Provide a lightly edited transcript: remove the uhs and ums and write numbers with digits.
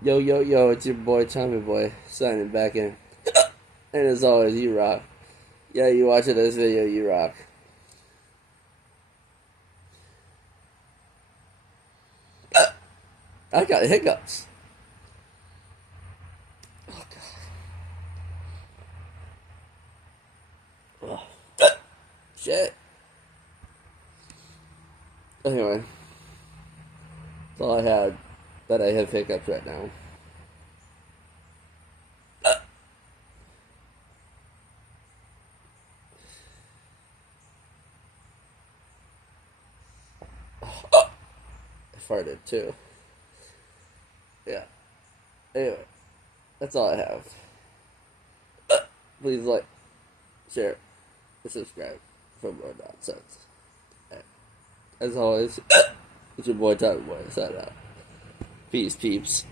Yo, yo, yo, it's your boy Tommy-boi signing back in. And as always, you rock. Yeah, you watching this video, you rock. I got hiccups. Oh, God. Oh, shit. Anyway, that's all I had. But I have hiccups right now. I farted too. Yeah. Anyway, that's all I have. Please like, share, and subscribe for more nonsense. As always, it's your boy Tommy-boi. Sign out. Peace, peeps.